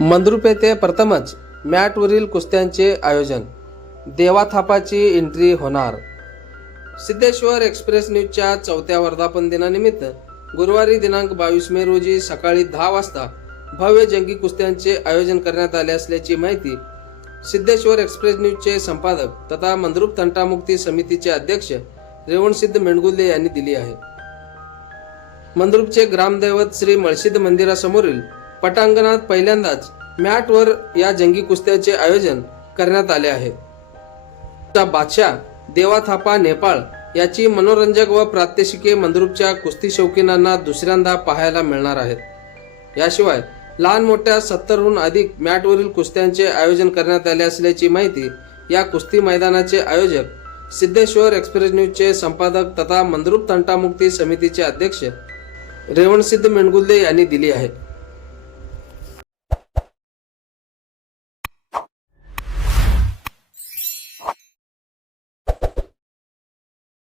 मंद्रुप येथे प्रथमच मॅटवरील कुस्त्यांचे आयोजन. देवाथापाची एंट्री होणार. सिद्धेश्वर एक्सप्रेस न्यूजच्या चौथ्या वर्धापन दिनानिमित्त गुरुवारी दिनांक बावीस मे रोजी सकाळी दहा वाजता भव्य जंगी कुस्त्यांचे आयोजन करण्यात आले असल्याची माहिती सिद्धेश्वर एक्सप्रेस न्यूजचे संपादक तथा मंद्रुप तंटामुक्ती समितीचे अध्यक्ष रेवणसिद्ध मेणगुल्ले यांनी दिली आहे. मंद्रुपचे ग्रामदैवत श्री मळसिद्ध मंदिरासमोरील पटांगणात पहिल्यांदाच मॅटवर या जंगी कुस्त्याचे आयोजन करण्यात आले आहे. चा बादशाह देवा थापा नेपाळ याची मनोरंजक व प्रात्यक्षिके मंद्रुपच्या कुस्ती शौकीनांना दुसऱ्यांदा पाहायला मिळणार आहेत. याशिवाय लहान मोठ्या सत्तरहून अधिक मॅटवरील कुस्त्यांचे आयोजन करण्यात आले असल्याची माहिती या कुस्ती मैदानाचे आयोजक सिद्धेश्वर एक्सप्रेस न्यूजचे संपादक तथा मंद्रुप तंटामुक्ती समितीचे अध्यक्ष रेवणसिद्ध मेणगुल्ले यांनी दिली आहे.